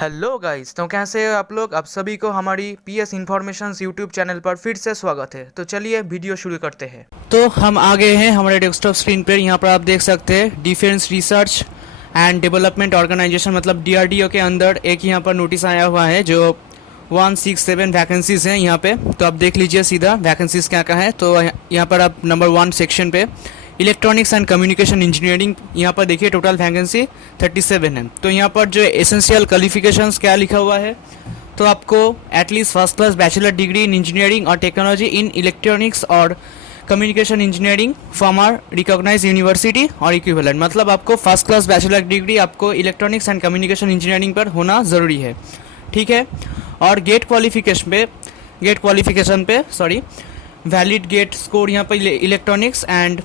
Hello guys, तो कैसे हो आप लोग। आप सभी को हमारी पीएस इन्फॉर्मेशंस यूट्यूब चैनल पर फिर से स्वागत है। तो चलिए वीडियो शुरू करते हैं। तो हम आ गए हैं हमारे डेस्कटॉप स्क्रीन पर। यहाँ पर आप देख सकते हैं defence research and development organisation मतलब डीआरडीओ के अंदर एक यहाँ पर नोटिस आया हुआ है जो 167 वैकेंसीज़ हैं यहाँ पे। तो आप देख लीजिए सीधा वैकेंसीज़ क्या क्या है। तो यहाँ पर आप नंबर 1 सेक्शन पे इलेक्ट्रॉनिक्स एंड कम्युनिकेशन इंजीनियरिंग यहाँ पर देखिए टोटल वैकेंसी 37 है। तो यहाँ पर जो एसेंशियल क्वालिफिकेशंस क्या लिखा हुआ है, तो आपको at least first class bachelor degree in engineering और टेक्नोलॉजी इन इलेक्ट्रॉनिक्स और कम्युनिकेशन इंजीनियरिंग फ्रॉम आर रिकॉग्नाइज यूनिवर्सिटी और इक्विवेलेंट, मतलब आपको फर्स्ट क्लास बैचलर डिग्री आपको इलेक्ट्रॉनिक्स एंड कम्युनिकेशन इंजीनियरिंग पर होना ज़रूरी है, ठीक है। और गेट क्वालिफिकेशन पे वैलिड गेट स्कोर यहाँ पर इलेक्ट्रॉनिक्स एंड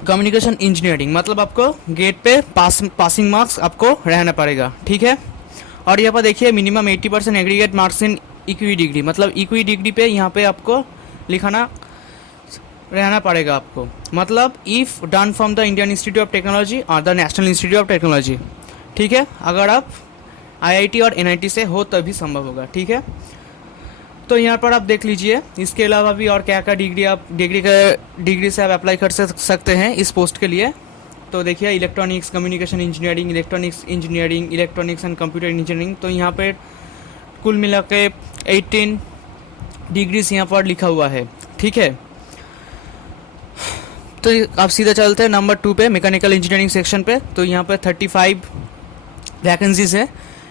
कम्युनिकेशन इंजीनियरिंग, मतलब आपको गेट पे पासिंग मार्क्स आपको रहना पड़ेगा, ठीक है। और यहाँ पर देखिए minimum 80% aggregate marks in equi degree, मतलब इक्वी डिग्री पे यहाँ पे आपको लिखाना रहना पड़ेगा आपको, मतलब if done from the Indian Institute of Technology और the National Institute of Technology, ठीक है। अगर आप आईआईटी और एनआईटी से हो तभी संभव होगा, ठीक है। तो यहाँ पर आप देख लीजिए इसके अलावा भी और क्या क्या डिग्री से आप अप्लाई कर सकते हैं इस पोस्ट के लिए। तो देखिए electronics communication engineering, electronics and computer engineering, तो यहाँ पर कुल मिला के 18 डिग्रीज यहाँ पर लिखा हुआ है, ठीक है। तो आप सीधा चलते हैं नंबर 2 पे मैकेनिकल इंजीनियरिंग सेक्शन पे। तो यहाँ पर 35 वैकेंसीज है,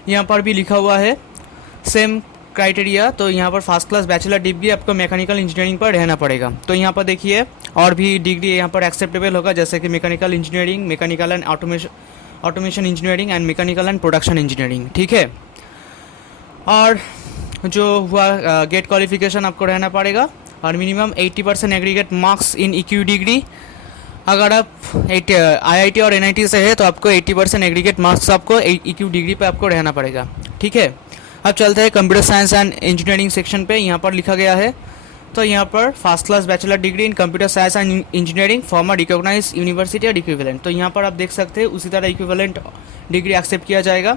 यहाँ पर भी लिखा हुआ है सेम क्राइटेरिया। तो यहाँ पर फर्स्ट क्लास बैचलर डिग्री आपको मैकेनिकल इंजीनियरिंग पर रहना पड़ेगा। तो यहाँ पर देखिए और भी डिग्री यहाँ पर एक्सेप्टेबल होगा, जैसे कि mechanical engineering, mechanical and automation engineering and mechanical and production engineering, ठीक है। और जो हुआ गेट क्वालिफिकेशन आपको रहना पड़ेगा और minimum 80% aggregate marks in equi degree. अगर आप आईआईटी और एनआईटी से है तो आपको 80% एग्रीगेट मार्क्स आपको इक्यू डिग्री पे आपको रहना पड़ेगा, ठीक है। अब चलते हैं computer science and engineering section पे। यहाँ पर लिखा गया है, तो यहाँ पर first class bachelor degree in computer science and engineering from a recognise university और इक्विवेलेंट। तो यहाँ पर आप देख सकते हैं उसी तरह इक्विवेलेंट डिग्री एक्सेप्ट किया जाएगा।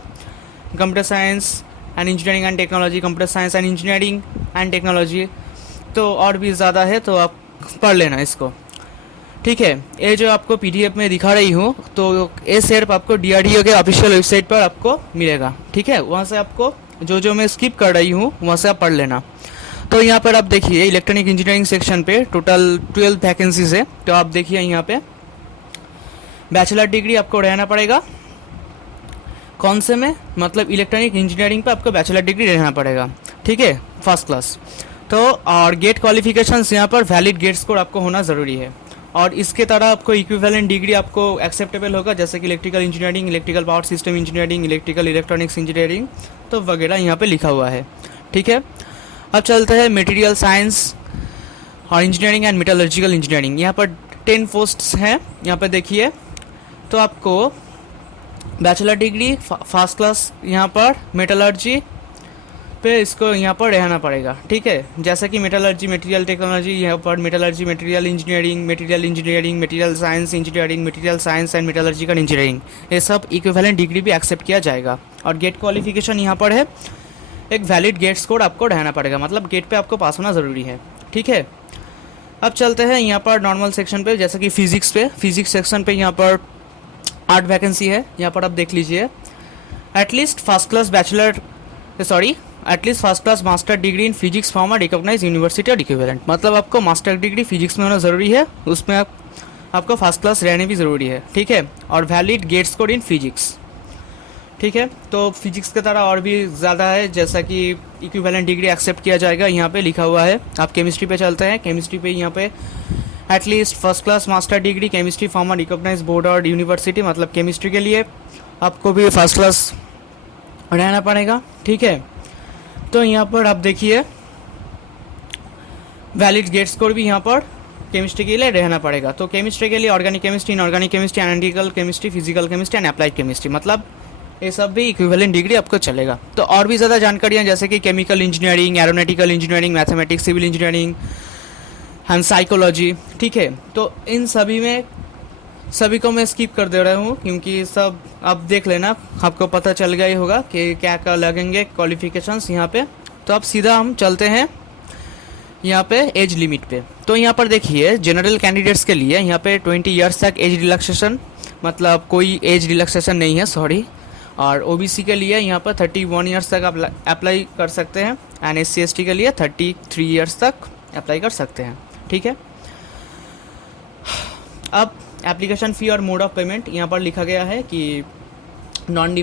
Computer science and engineering and technology, computer science and engineering and technology, तो और भी ज़्यादा है, तो आप पढ़ लेना इसको, ठीक है। ये जो आपको पीडीएफ में दिखा रही हूँ तो ये सिर्फ आपको डीआरडीओ के ऑफिशियल वेबसाइट पर आपको मिलेगा, ठीक है। वहाँ से आपको जो मैं स्किप कर रही हूँ वहाँ से आप पढ़ लेना। तो यहाँ पर आप देखिए इलेक्ट्रॉनिक इंजीनियरिंग सेक्शन पे टोटल 12 वैकेंसीज है। तो आप देखिए यहाँ पे बैचलर डिग्री आपको रहना पड़ेगा, कौन से में, मतलब इलेक्ट्रॉनिक इंजीनियरिंग पे आपको बैचलर डिग्री रहना पड़ेगा, ठीक है, फर्स्ट क्लास। तो और गेट क्वालिफिकेशंस यहाँ पर वैलिड गेट स्कोर आपको होना ज़रूरी है। और इसके तरह आपको इक्विवेलेंट डिग्री आपको एक्सेप्टेबल होगा, जैसे कि electrical engineering, electrical power system engineering, electronics engineering, तो वगैरह यहाँ पे लिखा हुआ है, ठीक है। अब चलते हैं मटेरियल साइंस और इंजीनियरिंग एंड मेटलर्जिकल इंजीनियरिंग। यहाँ पर 10 पोस्ट्स हैं, यहाँ पर देखिए। तो आपको बैचलर डिग्री फर्स्ट क्लास यहाँ पर मेटलर्जी पे इसको यहाँ पर रहना पड़ेगा, ठीक है। जैसे कि मेटलर्जी मटेरियल टेक्नोलॉजी, यहाँ पर metallurgy material engineering, material science engineering, material science and metallurgical engineering, ये सब इक्विवेलेंट डिग्री भी एक्सेप्ट किया जाएगा। और गेट क्वालिफिकेशन यहाँ पर है, एक वैलिड गेट स्कोर आपको रहना पड़ेगा, मतलब गेट पे आपको पास होना ज़रूरी है, ठीक है। अब चलते हैं यहाँ पर नॉर्मल सेक्शन पे, जैसे कि फिजिक्स सेक्शन पे यहाँ पर 8 वैकेंसी है। यहाँ पर आप देख लीजिए at least first class master degree in physics from a recognise university और इक्विवेलेंट, मतलब आपको मास्टर डिग्री फिजिक्स में होना ज़रूरी है, उसमें आपको फर्स्ट क्लास रहने भी ज़रूरी है, ठीक है। और valid GATE score in physics, ठीक है। तो फिजिक्स की तरह और भी ज़्यादा है, जैसा कि इक्विवेलेंट डिग्री एक्सेप्ट किया जाएगा, यहाँ पे लिखा हुआ है। आप केमिस्ट्री पे चलते हैं, केमिस्ट्री पे यहाँ पे at least first class master degree chemistry from a recognise board और यूनिवर्सिटी, मतलब केमिस्ट्री के लिए आपको भी फर्स्ट क्लास रहना पड़ेगा, ठीक है। तो यहाँ पर आप देखिए वैलिड गेट स्कोर भी यहाँ पर केमिस्ट्री के लिए रहना पड़ेगा। तो केमिस्ट्री के लिए organic chemistry, inorganic chemistry, analytical chemistry, physical chemistry and applied chemistry, मतलब ये सब भी इक्विवेलेंट डिग्री आपको चलेगा। तो और भी ज़्यादा जानकारियाँ जैसे कि chemical engineering, aeronautical engineering, mathematics, civil engineering and psychology, ठीक है। तो इन सभी में सभी को मैं स्किप कर दे रहा हूँ क्योंकि सब आप देख लेना, आपको पता चल गया ही होगा कि क्या क्या लगेंगे क्वालिफिकेशंस यहाँ पे। तो अब सीधा हम चलते हैं यहाँ पे एज लिमिट पे। तो यहाँ पर देखिए जनरल कैंडिडेट्स के लिए यहाँ पे 20 ईयर्स तक एज रिलैक्सेशन, मतलब कोई एज रिलैक्सेशन नहीं है, सॉरी। और ओबीसी के लिए यहाँ पर 31 ईयर्स तक आप अप्लाई कर सकते हैं, एंड SC/ST के लिए 33 ईयर्स तक अप्लाई कर सकते हैं, ठीक है। अब एप्लीकेशन फ़ी और मोड ऑफ पेमेंट यहाँ पर लिखा गया है कि नॉन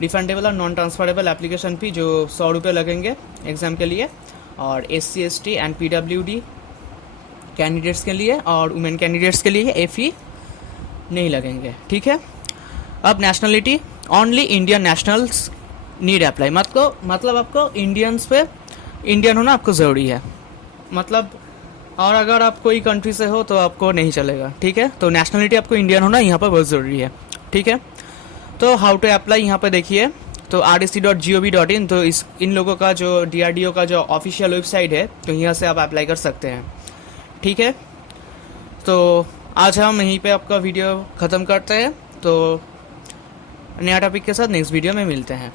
रिफंडेबल और नॉन ट्रांसफरेबल एप्लीकेशन फ़ी जो 100 रुपये लगेंगे एग्ज़ाम के लिए, और SC/ST एंड PWD कैंडिडेट्स के लिए और वुमेन कैंडिडेट्स के लिए ये फ़ी नहीं लगेंगे, ठीक है। अब nationality, only Indian nationals need apply, मतलब आपको इंडियंस पे इंडियन होना आपको ज़रूरी है, मतलब और अगर आप कोई कंट्री से हो तो आपको नहीं चलेगा, ठीक है। तो नेशनलिटी आपको इंडियन होना यहाँ पर बहुत ज़रूरी है, ठीक है। तो हाउ टू अप्लाई यहाँ पर देखिए, तो rec.gov.in, तो इन लोगों का जो DRDO का जो ऑफिशियल वेबसाइट है, तो यहाँ से आप अप्लाई कर सकते हैं, ठीक है। तो आज हम यहीं पे आपका वीडियो ख़त्म करते हैं, तो नया टॉपिक के साथ नेक्स्ट वीडियो में मिलते हैं।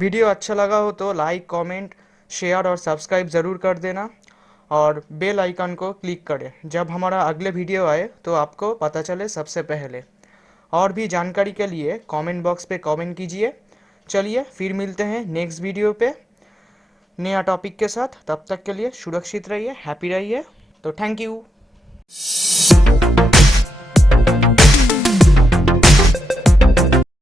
वीडियो अच्छा लगा हो तो लाइक, कमेंट, शेयर और सब्सक्राइब ज़रूर कर देना, और बेल आइकन को क्लिक करें जब हमारा अगले वीडियो आए तो आपको पता चले सबसे पहले। और भी जानकारी के लिए कमेंट बॉक्स पे कमेंट कीजिए। चलिए फिर मिलते हैं नेक्स्ट वीडियो पे नया टॉपिक के साथ। तब तक के लिए सुरक्षित रहिए, हैप्पी रहिए। तो थैंक यू।